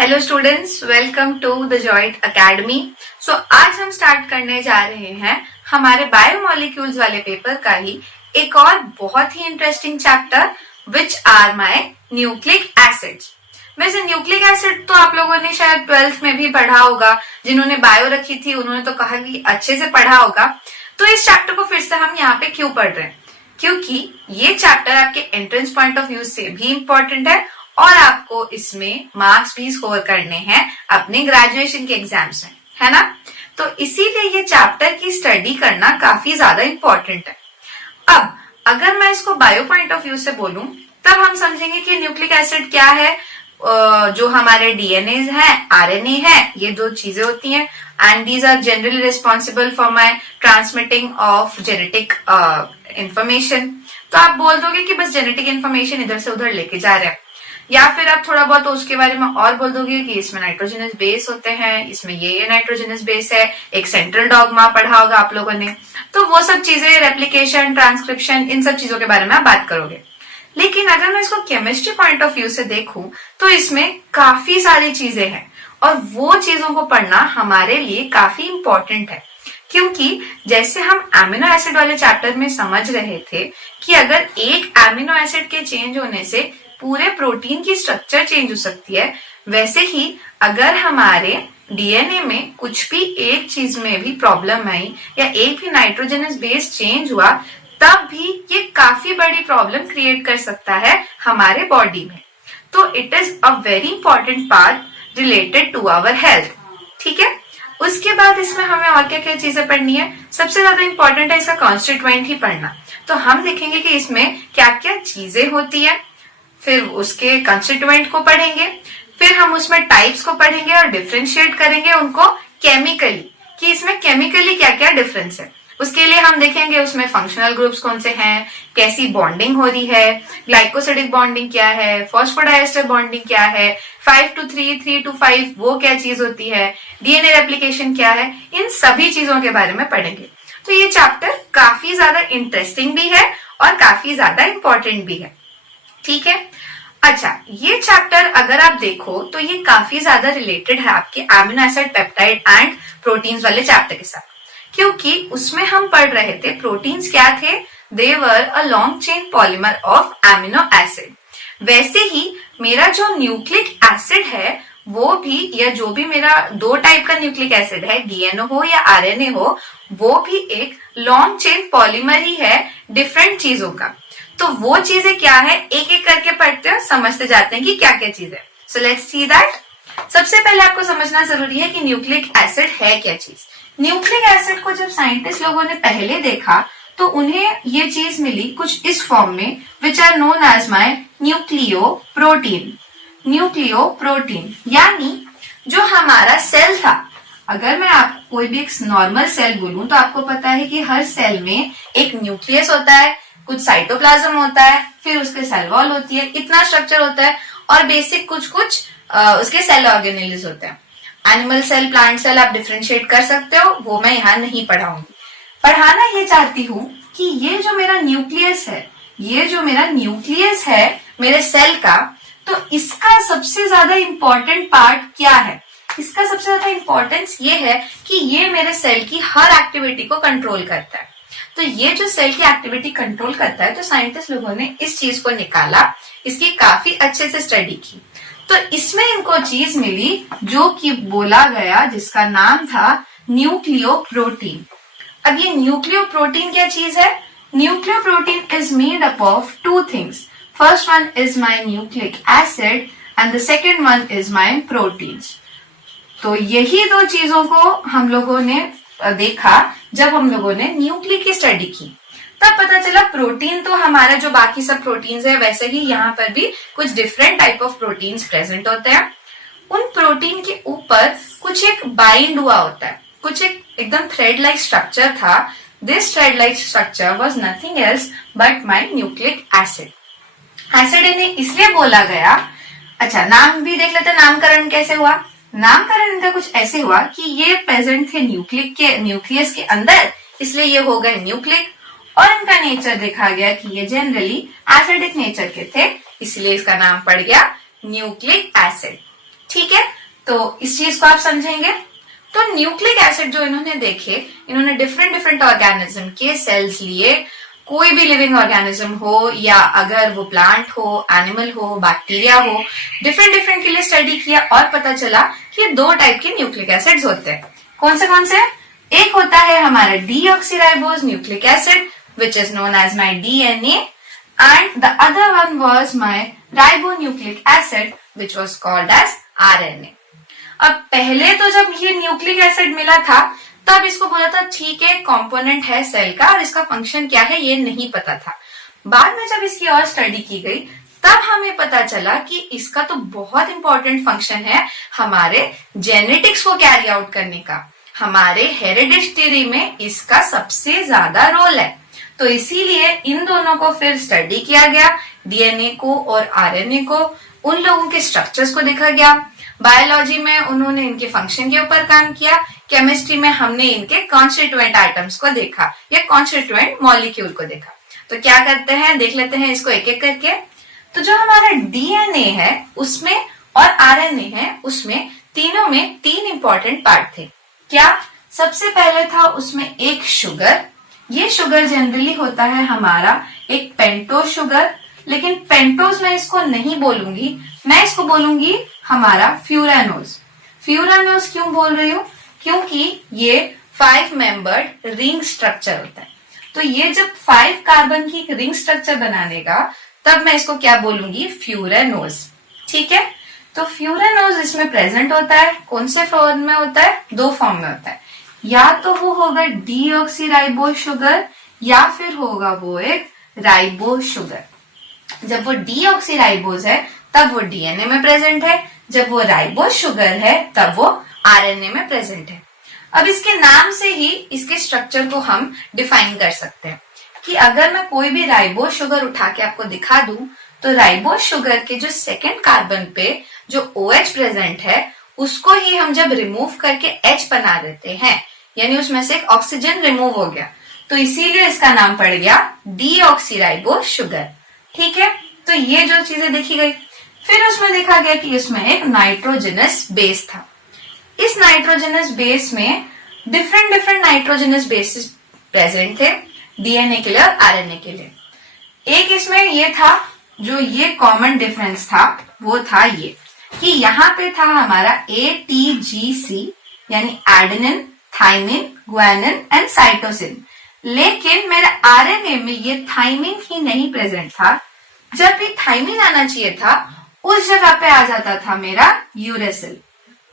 Hello students, welcome to the joint academy. So आज हम start करने जा रहे हैं हमारे बायोमोलिक्यूल्स वाले पेपर का ही एक और बहुत ही interesting chapter which are my nucleic acids. वैसे न्यूक्लिक एसिड तो आप लोगों ने शायद 12th में भी पढ़ा होगा। जिन्होंने बायो रखी थी उन्होंने तो कहा कि अच्छे से पढ़ा होगा। तो इस चैप्टर को फिर से हम यहाँ पे क्यों पढ़ रहे हैं? क्योंकि ये चैप्टर आपके एंट्रेंस पॉइंट ऑफ व्यू से भी इम्पोर्टेंट है और आपको इसमें मार्क्स भी स्कोर करने हैं अपने ग्रेजुएशन के एग्जाम्स में, है ना? तो इसीलिए ये चैप्टर की स्टडी करना काफी ज्यादा इम्पोर्टेंट है। अब अगर मैं इसको बायो पॉइंट ऑफ व्यू से बोलूं तब हम समझेंगे कि न्यूक्लिक एसिड क्या है। जो हमारे डीएनए हैं, आरएनए है, ये दो चीजें होती हैं and these are generally responsible for my transmitting of genetic information. तो आप बोल दोगे कि बस जेनेटिक इंफॉर्मेशन इधर से उधर लेके जा रहे हैं, या फिर आप थोड़ा बहुत उसके बारे में और बोल दोगे कि इसमें नाइट्रोजनस बेस होते हैं, इसमें ये नाइट्रोजनस बेस है, एक सेंट्रल डॉगमा पढ़ा होगा आप लोगों ने। तो वो सब चीजें, रेप्लिकेशन, ट्रांसक्रिप्शन, इन सब चीजों के बारे में आप बात करोगे। लेकिन अगर मैं इसको केमिस्ट्री पॉइंट ऑफ व्यू से देखूं तो इसमें काफी सारी चीजें हैं और वो चीजों को पढ़ना हमारे लिए काफी इंपॉर्टेंट है। क्योंकि जैसे हम एमिनो एसिड वाले चैप्टर में समझ रहे थे कि अगर एक एमिनो एसिड के चेंज होने से पूरे प्रोटीन की स्ट्रक्चर चेंज हो सकती है, वैसे ही अगर हमारे डीएनए में कुछ भी एक चीज में भी प्रॉब्लम आई या एक भी नाइट्रोजनस बेस चेंज हुआ तब भी ये काफी बड़ी प्रॉब्लम क्रिएट कर सकता है हमारे बॉडी में। तो it is a very important part related to our health. ठीक है, उसके बाद इसमें हमें और क्या क्या चीजें पढ़नी है। सबसे ज्यादा इंपॉर्टेंट है इसका कॉन्स्टिट्यूएंट ही पढ़ना। तो हम देखेंगे कि इसमें क्या क्या चीजें होती है, फिर उसके कंस्टिट्यूएंट को पढ़ेंगे, फिर हम उसमें टाइप्स को पढ़ेंगे और डिफरेंशिएट करेंगे उनको केमिकली कि इसमें केमिकली क्या क्या डिफरेंस है। उसके लिए हम देखेंगे उसमें फंक्शनल ग्रुप्स कौन से हैं, कैसी बॉन्डिंग हो रही है, ग्लाइकोसिडिक बॉन्डिंग क्या है, फॉस्फोडाइएस्टर बॉन्डिंग क्या है, 5 to 3, 3 to 5 वो क्या चीज होती है, डीएनए रेप्लिकेशन क्या है, इन सभी चीजों के बारे में पढ़ेंगे। तो ये चैप्टर काफी ज्यादा इंटरेस्टिंग भी है और काफी ज्यादा इंपॉर्टेंट भी है। ठीक है, अच्छा, ये चैप्टर अगर आप देखो तो ये काफी ज्यादा रिलेटेड है आपके amino acid, peptide and proteins वाले चैप्टर के साथ। क्योंकि उसमें हम पढ़ रहे थे प्रोटीन्स क्या थे, they were a long chain polymer of amino acid. वैसे ही मेरा जो न्यूक्लिक एसिड है वो भी, या जो भी मेरा दो टाइप का न्यूक्लिक एसिड है, डीएनए हो या आरएनए हो, वो भी एक लॉन्ग चेन पॉलीमर ही है डिफरेंट चीजों का। तो वो चीजें क्या है एक एक करके पढ़ते हैं, समझते जाते हैं कि क्या क्या चीज है। So let's see that. सबसे पहले आपको समझना जरूरी है कि न्यूक्लिक एसिड है क्या चीज। न्यूक्लिक एसिड को जब साइंटिस्ट लोगों ने पहले देखा तो उन्हें ये चीज मिली कुछ इस फॉर्म में, which are known as my nucleoprotein. Nucleoprotein यानी जो हमारा सेल था, अगर मैं आप कोई भी एक नॉर्मल सेल बोलूं तो आपको पता है कि हर सेल में एक न्यूक्लियस होता है, कुछ साइटोप्लाज्म होता है, फिर उसके सेल वॉल होती है, इतना स्ट्रक्चर होता है और बेसिक कुछ कुछ उसके सेल ऑर्गेनेल्स होते हैं। एनिमल सेल, प्लांट सेल आप डिफरेंशिएट कर सकते हो, वो मैं यहाँ नहीं पढ़ाऊंगी। पढ़ाना ये चाहती हूँ कि ये जो मेरा न्यूक्लियस है, ये जो मेरा न्यूक्लियस है मेरे सेल का, तो इसका सबसे ज्यादा इंपॉर्टेंट पार्ट क्या है। इसका सबसे ज्यादा इंपॉर्टेंस ये है कि ये मेरे सेल की हर एक्टिविटी को कंट्रोल करता है। तो ये जो सेल की एक्टिविटी कंट्रोल करता है, तो साइंटिस्ट लोगों ने इस चीज को निकाला, इसकी काफी अच्छे से स्टडी की। तो इसमें इनको चीज मिली जो कि बोला गया, जिसका नाम था न्यूक्लियोप्रोटीन। अब ये न्यूक्लियोप्रोटीन क्या चीज है? Nucleoprotein is made up of two things. First one is my nucleic acid and the second one is my proteins. तो यही दो चीजों को हम लोगों ने देखा जब हम लोगों ने न्यूक्लिक की स्टडी की। तब पता चला प्रोटीन तो हमारा जो बाकी सब प्रोटीन्स है, वैसे ही यहाँ पर भी कुछ different type of proteins present होते हैं। उन प्रोटीन के ऊपर कुछ एक बाइंड हुआ होता है, कुछ एक एकदम थ्रेड लाइक स्ट्रक्चर था। This thread like structure was nothing else but my nucleic acid. Acid इन्हें इसलिए बोला गया। अच्छा, नाम भी देख लेते, नामकरण कैसे हुआ। नामकरण इनका कुछ ऐसे हुआ कि ये प्रेजेंट थे न्यूक्लियस के अंदर, इसलिए ये हो गए न्यूक्लिक। और इनका नेचर देखा गया कि ये जनरली एसिडिक नेचर के थे, इसलिए इसका नाम पड़ गया न्यूक्लिक एसिड। ठीक है, तो इस चीज को आप समझेंगे। तो न्यूक्लिक एसिड जो इन्होंने देखे, इन्होंने डिफरेंट डिफरेंट ऑर्गेनिज्म के सेल्स लिए, कोई भी लिविंग ऑर्गेनिज्म हो या अगर वो प्लांट हो, एनिमल हो, बैक्टीरिया हो, डिफरेंट डिफरेंट के लिए स्टडी किया और पता चला कि 2 टाइप के न्यूक्लिक एसिड्स होते हैं। कौन से? एक होता है हमारा deoxyribose nucleic acid which is known as my DNA, and the other one was my ribonucleic acid which was called as RNA। अब पहले तो जब ये न्यूक्लिक एसिड मिला था तब इसको बोला था ठीक है कंपोनेंट है सेल का और इसका फंक्शन क्या है ये नहीं पता था। बाद में जब इसकी और स्टडी की गई तब हमें पता चला कि इसका तो बहुत इंपॉर्टेंट फंक्शन है हमारे जेनेटिक्स को कैरी आउट करने का, हमारे हेरिडिटी में इसका सबसे ज्यादा रोल है। तो इसीलिए इन दोनों को फिर स्टडी किया गया, DNA को और RNA को, उन लोगों के स्ट्रक्चर्स को देखा गया। बायोलॉजी में उन्होंने इनके फंक्शन के ऊपर काम किया, केमिस्ट्री में हमने इनके कॉन्स्टिट्यूएंट आइटम्स को देखा या कॉन्स्टिट्यूएंट मॉलिक्यूल को देखा। तो क्या करते हैं, देख लेते हैं इसको एक एक करके। तो जो हमारा DNA है उसमें और RNA है उसमें, तीनों में 3 इंपॉर्टेंट पार्ट थे। क्या? सबसे पहले था उसमें एक शुगर। ये शुगर जनरली होता है हमारा एक पेंटोज शुगर, लेकिन पेंटोज मैं इसको नहीं बोलूंगी, मैं इसको बोलूंगी हमारा फ्यूरानोज। फ्यूरानोज क्यों बोल रही हूँ? क्योंकि ये 5 मेंबर्ड रिंग स्ट्रक्चर होता है। तो ये जब 5 कार्बन की रिंग स्ट्रक्चर बनानेगा तब मैं इसको क्या बोलूंगी? फ्यूरानोज। ठीक है, तो फ्यूरानोज इसमें प्रेजेंट होता है। कौन से फॉर्म में होता है? 2 फॉर्म में होता है, या तो वो होगा डीऑक्सीराइबोज शुगर या फिर होगा वो एक राइबोज शुगर। जब वो डीऑक्सीराइबोज है तब वो DNA में प्रेजेंट है, जब वो राइबोज शुगर है तब वो RNA में प्रेजेंट है। अब इसके नाम से ही इसके स्ट्रक्चर को हम डिफाइन कर सकते हैं कि अगर मैं कोई भी राइबोज शुगर उठा के आपको दिखा दूं तो राइबोज शुगर के जो 2nd कार्बन पे जो OH प्रेजेंट है उसको ही हम जब रिमूव करके H बना देते हैं, यानी उसमें से एक ऑक्सीजन रिमूव हो गया, तो इसीलिए इसका नाम पड़ गया डीऑक्सीराइबोज शुगर। ठीक है, तो ये जो चीजें देखी गई, फिर उसमें देखा गया कि इसमें एक नाइट्रोजनस बेस था। इस नाइट्रोजनस बेस में different different nitrogenous bases present थे, DNA के लिए और RNA के लिए। एक इसमें ये था, जो ये कॉमन डिफरेंस था वो था ये कि यहाँ पे था हमारा ATGC यानी adenine, thymine, guanine and cytosine, लेकिन मेरे RNA में ये थाइमिन ही नहीं प्रेजेंट था। जब भी थाइमिन आना चाहिए था उस जगह पे आ जाता था मेरा यूरेसिल।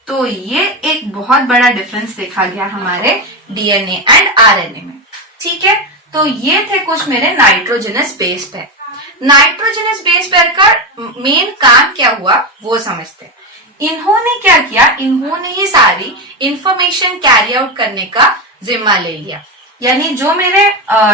तो ये एक बहुत बड़ा डिफरेंस देखा गया हमारे DNA एंड RNA में। ठीक है, तो ये थे कुछ मेरे nitrogenous base pair. Nitrogenous base pair का मेन काम क्या हुआ वो समझते हैं। इन्होंने क्या किया, इन्होंने ही सारी इंफॉर्मेशन कैरी आउट करने का जिम्मा ले लिया। यानी जो मेरे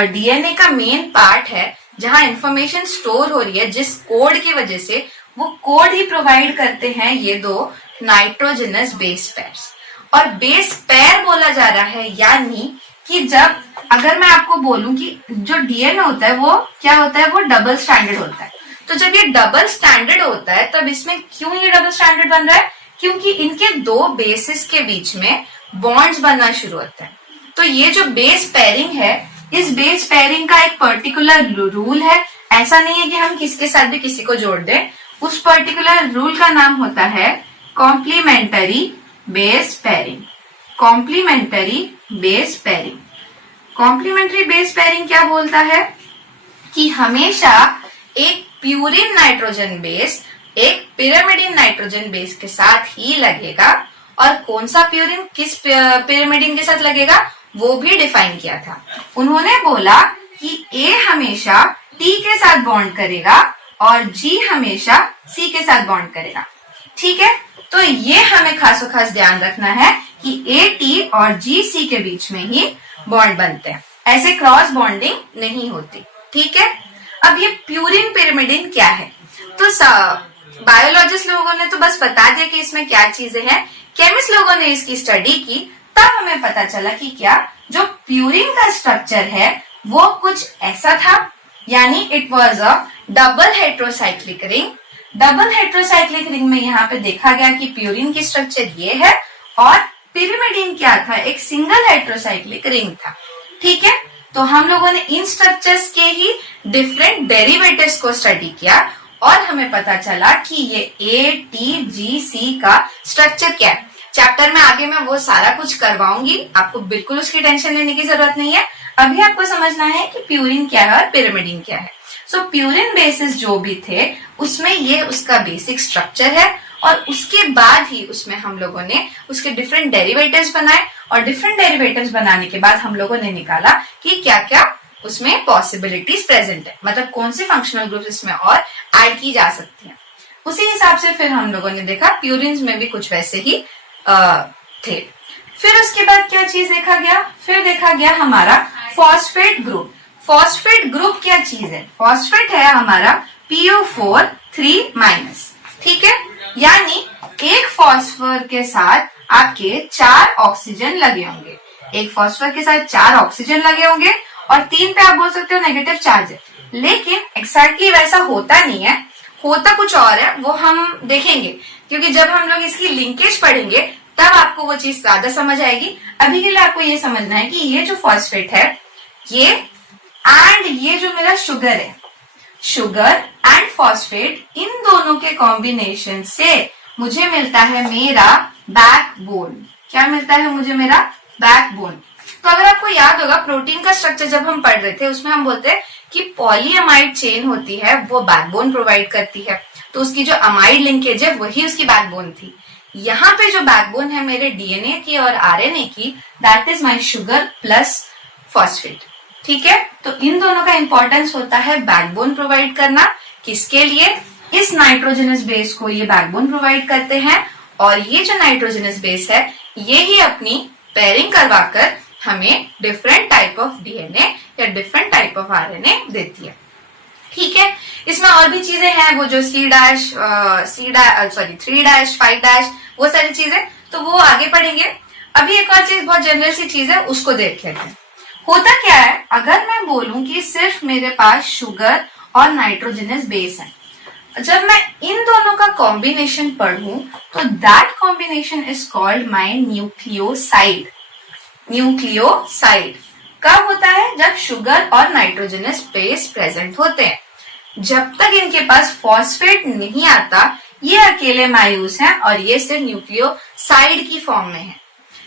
DNA का मेन पार्ट है जहां इंफॉर्मेशन स्टोर हो रही है, जिस कोड की वजह से, वो कोड ही प्रोवाइड करते हैं ये 2 नाइट्रोजनस बेस पेयर्स। और बेस पेयर बोला जा रहा है यानी कि जब अगर मैं आपको बोलूं कि जो DNA होता है वो क्या होता है, वो डबल स्टैंडर्ड होता है। तो जब ये डबल स्टैंडर्ड होता है तब इसमें क्यों ये डबल स्टैंडर्ड बन रहा है? क्योंकि इनके 2 बेसिस के बीच में बॉन्ड्स बनना शुरू होता है। तो ये जो बेस पेयरिंग है, इस बेस पेयरिंग का एक पर्टिकुलर रूल है। ऐसा नहीं है कि हम किसके साथ भी किसी को जोड़ दें। उस पर्टिकुलर रूल का नाम होता है complementary base pairing. Complementary base pairing. Complementary base pairing क्या बोलता है कि हमेशा एक प्यूरिन नाइट्रोजन बेस एक पिरामिडिन नाइट्रोजन बेस के साथ ही लगेगा, और कौन सा प्यूरिन किस पिरामिडिन के साथ लगेगा वो भी डिफाइन किया था। उन्होंने बोला कि A हमेशा T के साथ बॉन्ड करेगा और G हमेशा C के साथ बॉन्ड करेगा। ठीक है, तो ये हमें खासो खास ध्यान रखना है कि A T और G C के बीच में ही बॉन्ड बनते हैं, ऐसे क्रॉस बॉन्डिंग नहीं होती। ठीक है, अब ये प्यूरिन पिरामिडिन क्या है? तो बायोलॉजिस्ट लोगों ने तो बस बता दिया कि इसमें क्या चीजें हैं। केमिस्ट लोगों ने इसकी स्टडी की तब हमें पता चला कि क्या जो प्यूरिन का स्ट्रक्चर है वो कुछ ऐसा था, यानी it was a double heterocyclic ring double heterocyclic ring में यहाँ पे देखा गया कि प्यूरिन की स्ट्रक्चर ये है और पिरिमिडीन क्या था, एक सिंगल हेट्रोसाइक्लिक रिंग था। ठीक है, तो हम लोगों ने इन स्ट्रक्चर्स के ही डिफरेंट डेरिवेटिव्स को स्टडी किया और हमें पता चला कि ये ATGC का स्ट्रक्चर क्या है। चैप्टर में आगे मैं वो सारा कुछ करवाऊंगी, आपको बिल्कुल उसकी टेंशन लेने की जरूरत नहीं है। अभी आपको समझना है कि प्यूरिन क्या है और पिरिमिडीन क्या है। सो प्यूरिन बेसिस जो भी थे उसमें ये उसका बेसिक स्ट्रक्चर है और उसके बाद ही उसमें हम लोगों ने उसके डिफरेंट डेरिवेटिव्स बनाए और डिफरेंट डेरिवेटिव्स बनाने के बाद हम लोगों ने निकाला कि क्या क्या उसमें पॉसिबिलिटीज प्रेजेंट है, मतलब कौन से फंक्शनल ग्रुप इसमें और ऐड की जा सकती हैं। उसी हिसाब से फिर हम लोगों ने देखा प्यूरिन्स में भी कुछ वैसे ही थे। फिर उसके बाद क्या चीज देखा गया, फिर देखा गया हमारा फॉस्फेट ग्रुप। फॉस्फेट ग्रुप क्या चीज है, फॉस्फेट है हमारा PO4 3-। ठीक है, यानी एक फॉस्फर के साथ आपके 4 ऑक्सीजन लगे होंगे, एक फॉस्फर के साथ 4 ऑक्सीजन लगे होंगे और 3 पे आप बोल सकते हो नेगेटिव चार्ज है। लेकिन एक्जैक्टली वैसा होता नहीं है, होता कुछ और है, वो हम देखेंगे क्योंकि जब हम लोग इसकी लिंकेज पढ़ेंगे तब आपको वो चीज ज्यादा समझ आएगी। अभी के लिए आपको ये समझना है कि ये जो फॉस्फेट है ये एंड ये जो मेरा शुगर है, शुगर एंड फॉस्फेट, इन दोनों के कॉम्बिनेशन से मुझे मिलता है मेरा बैकबोन। क्या मिलता है मुझे, मेरा बैकबोन। तो अगर आपको याद होगा प्रोटीन का स्ट्रक्चर जब हम पढ़ रहे थे उसमें हम बोलते हैं कि पॉलीअमाइड चेन होती है वो बैकबोन प्रोवाइड करती है, तो उसकी जो अमाइड लिंकेज है वही उसकी बैकबोन थी। यहाँ पे जो बैकबोन है मेरे DNA की और RNA की, that is my sugar plus phosphate. ठीक है, तो इन दोनों का इंपॉर्टेंस होता है बैकबोन प्रोवाइड करना। किसके लिए, इस नाइट्रोजनस बेस को ये बैकबोन प्रोवाइड करते हैं और ये जो नाइट्रोजनस बेस है ये ही अपनी पेयरिंग करवाकर हमें डिफरेंट टाइप ऑफ DNA या डिफरेंट टाइप ऑफ RNA देती है। ठीक है, इसमें और भी चीजें हैं, वो जो सॉरी 3' 5' वो सारी चीजें, तो वो आगे पढ़ेंगे। अभी एक और चीज बहुत जनरल सी चीज है उसको देख लेते हैं। होता क्या है, अगर मैं बोलूं कि सिर्फ मेरे पास शुगर और नाइट्रोजनस बेस है, जब मैं इन दोनों का कॉम्बिनेशन पढ़ूं तो that combination is called my nucleoside. Nucleoside कब होता है, जब शुगर और नाइट्रोजनस बेस प्रेजेंट होते हैं। जब तक इनके पास फॉस्फेट नहीं आता ये अकेले मायूस हैं और ये सिर्फ न्यूक्लियोसाइड की फॉर्म में है।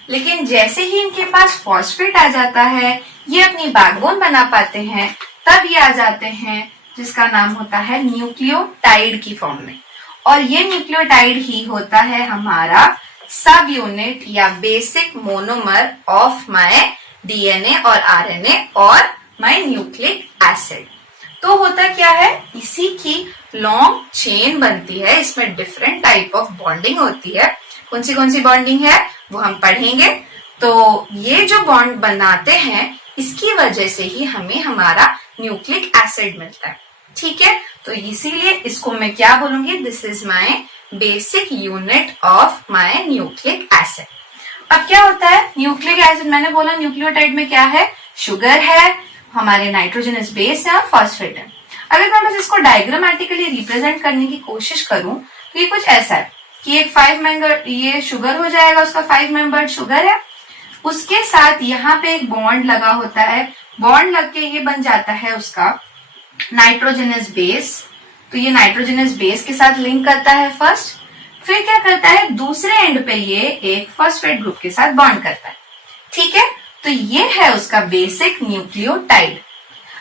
लेकिन जैसे ही इनके पास फॉस्फेट आ जाता है, ये अपनी बैकबोन बना पाते हैं, तब ये आ जाते हैं जिसका नाम होता है न्यूक्लियोटाइड की फॉर्म में। और ये न्यूक्लियोटाइड ही होता है हमारा सब यूनिट या basic monomer of my DNA और RNA और माय न्यूक्लिक एसिड। तो होता क्या है, इसी की लॉन्ग चेन बनती है, इसमें डिफरेंट टाइप ऑफ बॉन्डिंग होती है। कौन सी बॉन्डिंग है वो हम पढ़ेंगे। तो ये जो बॉन्ड बनाते हैं इसकी वजह से ही हमें हमारा न्यूक्लिक एसिड मिलता है। ठीक है, तो इसीलिए इसको मैं क्या बोलूंगी, this is my basic unit of my nucleic acid. अब क्या होता है न्यूक्लिक एसिड, मैंने बोला न्यूक्लियोटाइड में क्या है, शुगर है, हमारे नाइट्रोजनस बेस है और फॉस्फेट है। अगर मैं बस इसको डायग्रामेटिकली रिप्रेजेंट करने की कोशिश करूं तो ये कुछ ऐसा है कि एक 5 मेंबर ये शुगर हो जाएगा, उसका 5 मेंबर्ड शुगर है, उसके साथ यहाँ पे एक बॉन्ड लगा होता है, बॉन्ड लग के ये बन जाता है उसका नाइट्रोजनस बेस। तो ये नाइट्रोजनस बेस के साथ लिंक करता है फर्स्ट, फिर क्या करता है दूसरे एंड पे ये एक फॉस्फेट ग्रुप के साथ बॉन्ड करता है। ठीक है, तो ये है उसका बेसिक न्यूक्लियोटाइड।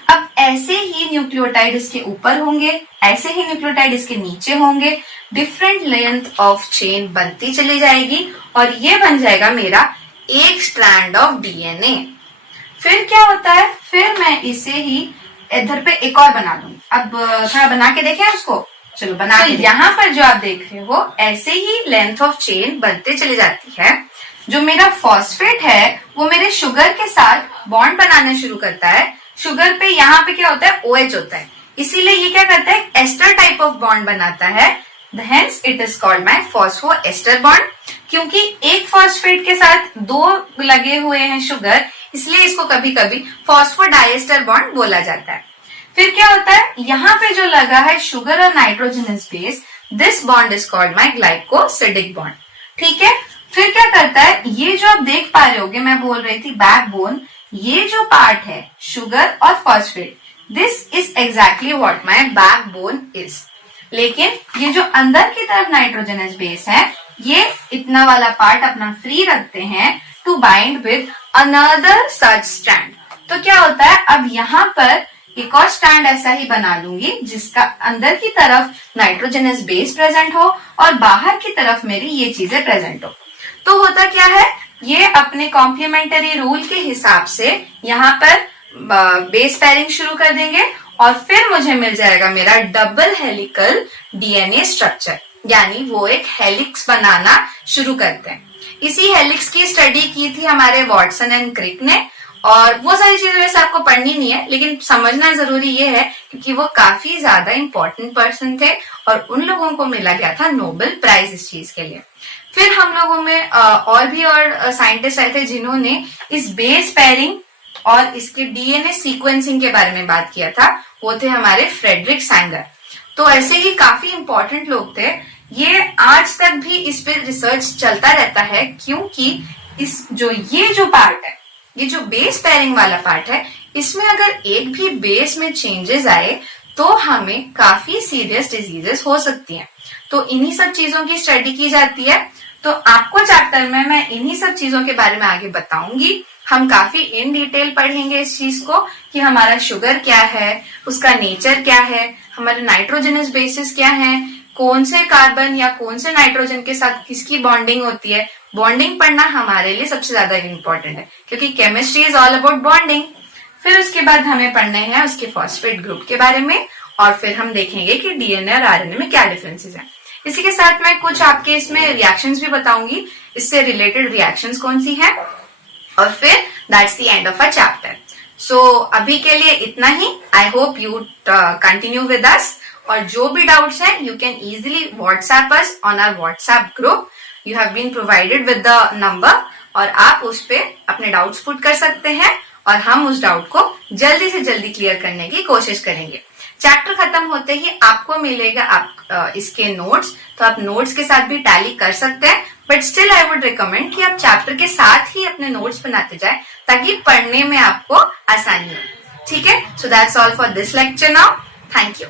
अब ऐसे ही न्यूक्लियोटाइड इसके ऊपर होंगे, ऐसे ही न्यूक्लियोटाइड इसके नीचे होंगे, डिफरेंट लेंथ ऑफ चेन बनती चली जाएगी और ये बन जाएगा मेरा एक स्ट्रैंड ऑफ DNA। फिर क्या होता है, फिर मैं इसे ही इधर पे एक और बना दूंगी। अब थोड़ा बना के देखें उसको, चलो बना के। यहाँ पर जो आप देख रहे हो ऐसे ही लेंथ ऑफ चेन बनते चली जाती है। जो मेरा फॉस्फेट है वो मेरे शुगर के साथ बॉन्ड बनाना शुरू करता है। शुगर पे यहाँ पे क्या होता है, OH होता है, इसीलिए ये क्या करता है एस्टर टाइप ऑफ बॉन्ड बनाता है। Hence it is called my phosphoester bond। क्योंकि एक फॉस्फेट के साथ 2 लगे हुए हैं शुगर, इसलिए इसको कभी कभी फॉस्फोडाइएस्टर बॉन्ड बोला जाता है। फिर क्या होता है, यहाँ पे जो लगा है शुगर और nitrogenous base, this bond is called my glycosidic bond. ठीक है, फिर क्या करता है, ये जो आप देख पा रहे होगे, मैं बोल रही थी बैकबोन, ये जो पार्ट है शुगर और phosphate, this is exactly what my backbone is. लेकिन ये जो अंदर की तरफ नाइट्रोजनस बेस है, ये इतना वाला पार्ट अपना फ्री रखते हैं to bind with another such strand. तो क्या होता है, अब यहाँ पर एक और स्टैंड ऐसा ही बना लूंगी जिसका अंदर की तरफ नाइट्रोजनस बेस प्रेजेंट हो और बाहर की तरफ मेरी ये चीजें प्रेजेंट हो। तो होता क्या है, ये अपने कॉम्प्लीमेंट्री रूल के हिसाब से यहाँ पर बेस पेयरिंग शुरू कर देंगे और फिर मुझे मिल जाएगा मेरा डबल हेलिकल डीएनए स्ट्रक्चर, यानी वो एक हेलिक्स बनाना शुरू करते हैं। इसी हेलिक्स की स्टडी की थी हमारे वॉटसन एंड क्रिक ने, और वो सारी चीजें वैसे आपको पढ़नी नहीं है, लेकिन समझना जरूरी ये है क्योंकि वो काफी ज्यादा इंपॉर्टेंट पर्सन थे और उन लोगों को मिला गया था नोबेल प्राइज इस चीज के लिए। फिर हम लोगों में और भी साइंटिस्ट आए थे जिन्होंने इस बेस पेयरिंग और इसके डीएनए सीक्वेंसिंग के बारे में बात किया था, वो थे हमारे फ्रेडरिक सैंगर। तो ऐसे ही काफी इंपॉर्टेंट लोग थे। ये आज तक भी इस पे रिसर्च चलता रहता है क्योंकि ये जो पार्ट है, ये जो बेस पेयरिंग वाला पार्ट है, इसमें अगर एक भी बेस में चेंजेस आए तो हमें काफी सीरियस डिजीजेस हो सकती हैं। तो इन्हीं सब चीजों की स्टडी की जाती है। तो आपको चैप्टर में मैं इन्हीं सब चीजों के बारे में आगे बताऊंगी। हम काफी इन डिटेल पढ़ेंगे इस चीज को कि हमारा शुगर क्या है, उसका नेचर क्या है, हमारे नाइट्रोजनस बेसिस क्या है, कौन से कार्बन या कौन से नाइट्रोजन के साथ किसकी बॉन्डिंग होती है। बॉन्डिंग पढ़ना हमारे लिए सबसे ज्यादा इम्पोर्टेंट है क्योंकि chemistry is all about bonding. फिर उसके बाद हमें पढ़ने हैं उसके फॉस्फेट ग्रुप के बारे में और फिर हम देखेंगे कि डीएनए और आरएनए में क्या डिफरेंसेस हैं। इसी के साथ मैं कुछ आपके इसमें रिएक्शंस भी बताऊंगी, इससे रिलेटेड रिएक्शंस कौन सी है, और फिर that's the end of a chapter. So अभी के लिए इतना ही। I hope you continue with us, और जो भी डाउट्स हैं you can easily WhatsApp us on our WhatsApp group. You have been provided with the number, और आप उस पे अपने डाउट्स पुट कर सकते हैं और हम उस डाउट को जल्दी से जल्दी क्लियर करने की कोशिश करेंगे। चैप्टर खत्म होते ही आपको मिलेगा इसके नोट्स, तो आप नोट्स के साथ भी टैली कर सकते हैं, but still I would recommend कि आप चैप्टर के साथ ही अपने नोट्स बनाते जाएं ताकि पढ़ने में आपको आसानी हो। ठीक है, so that's all for this lecture now. Thank you.